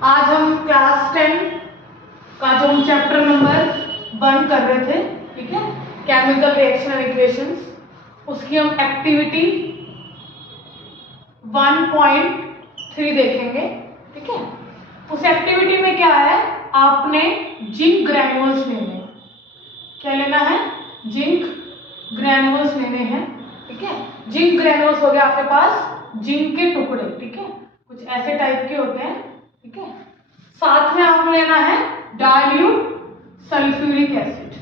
आज हम क्लास 10 का जो हम चैप्टर नंबर 1 कर रहे थे, ठीक है, केमिकल रिएक्शन एंड इक्वेशंस, उसकी हम एक्टिविटी 1.3 देखेंगे। ठीक है, उस एक्टिविटी में क्या है, आपने जिंक ग्रैन्यूल्स लेने हैं। क्या लेना है? जिंक ग्रैन्यूल्स लेने हैं। ठीक है, जिंक ग्रैन्यूल्स हो गया आपके पास जिंक के टुकड़े। ठीक है, कुछ ऐसे टाइप के होते हैं। ठीक है, साथ में आपको लेना है डाइल्यूट सल्फ्यूरिक एसिड।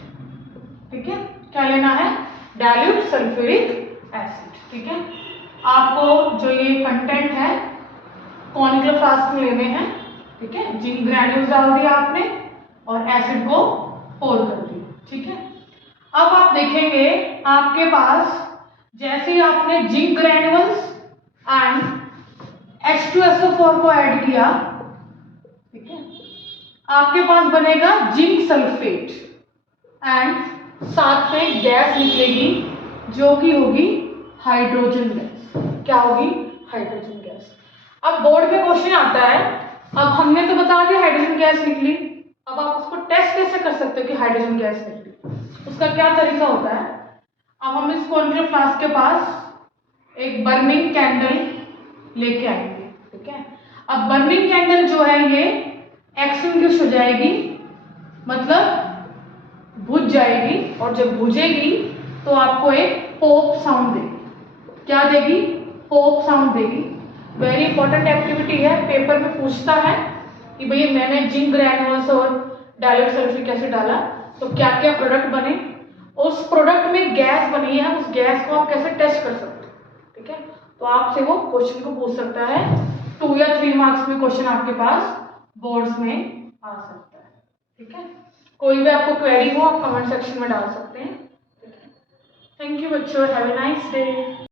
ठीक है, क्या लेना है? Dilute sulphuric acid. ठीक है, आपको जो ये कंटेंट है कॉनिकल फ्लास्क में लेने हैं। ठीक है, जिंक ग्रैन्यूल्स डाल दिया आपने और एसिड को पोर कर दिया। ठीक है, अब आप देखेंगे आपके पास जैसे ही आपने जिंक ग्रैन्यूल्स एंड H2SO4 को ऐड किया, ठीक है, आपके पास बनेगा जिंक सल्फेट एंड साथ में गैस निकलेगी जो कि होगी हाइड्रोजन गैस। क्या होगी? Hydrogen gas. अब बोर्ड पे क्वेश्चन आता है, अब हमने तो बता दिया हाइड्रोजन गैस निकली, अब आप उसको टेस्ट कैसे कर सकते हो कि हाइड्रोजन गैस निकली? उसका क्या तरीका होता है, अब हम इस कॉनिकल फ्लास्क के पास एक बर्निंग कैंडल लेके आएंगे। ठीक है, अब बर्निंग कैंडल जो है ये एक्सटिंग्विश हो जाएगी, मतलब बुझ जाएगी, और जब बुझेगी तो आपको एक पॉप साउंड देगी। क्या देगी? पॉप साउंड देगी। वेरी इंपॉर्टेंट एक्टिविटी है, पेपर में पूछता है कि भैया मैंने जिंक ग्रैन्यूल्स और डाइल्यूट सल्फ्यूरिक एसिड डाला तो क्या क्या प्रोडक्ट बने, उस प्रोडक्ट में गैस बनी है, उस गैस को आप कैसे टेस्ट कर सकते हो। ठीक है, तो आपसे वो क्वेश्चन को पूछ सकता है, 2 या 3 मार्क्स में क्वेश्चन आपके पास बोर्ड्स में आ सकता है। ठीक है, कोई भी आपको क्वेरी हो आप कमेंट सेक्शन में डाल सकते हैं। थैंक यू बच्चों, हैव ए नाइस डे।